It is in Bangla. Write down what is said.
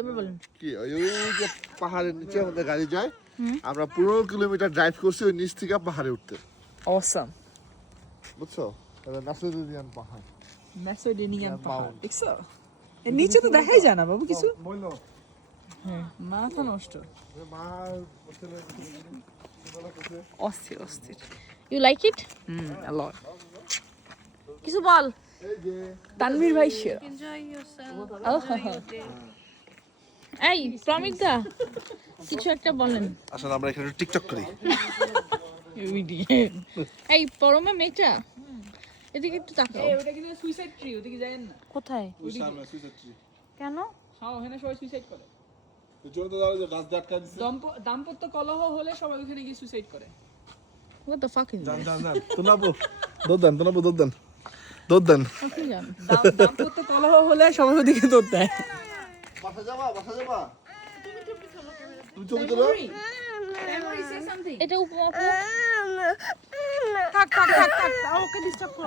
এবার বলেন কি ওই যে পাহাড়ের নিচে আমাদের গাড়ি যায়, আমরা 15 কিলোমিটার ড্রাইভ করছি ওই নিচ থেকে পাহাড়ে উঠতে, অসাম বুঝছো? এটা নাসিরুদ্দিন পাহাড়। ম্যাসেডোনিয়ান Yeah, পাহাড় Mount. দেখছো এর নিচে তো দেখাই যায় না বাবু কিছু বললো হ্যাঁ মাথা নষ্ট মা বলছিল অস্থির অস্থির ইউ লাইক ইট আ লট কিছু বল এই যে তানভীর ভাই সেরা Enjoy yourself. এই প্রমিত দা কিছু একটা বলেন আসলে আমরা এখানে টিকটক করি। এই পরমে মেয়েটা এদিকে একটু তাকাও ওটা কিন্তু সুইসাইড ট্রি, ওদিকে যায়েন না। কোথায় কেন হ্যাঁ, ওখানে সবাই সুইসাইড করে। গাছ দাম্পত্য কলহ হলে সবাই ওখানে গিয়ে সুইসাইড করে। what the fuck is this তোনাবো দোদ্দান কি জান দাম্পত্য কলহ হলে সবাই ওদিকে দৌড় দেয়। বাসা যাবা তুমি ছবি তোলো। এটা উপমা থাক থাক থাক থাক, ওকে ডিস্টার্ব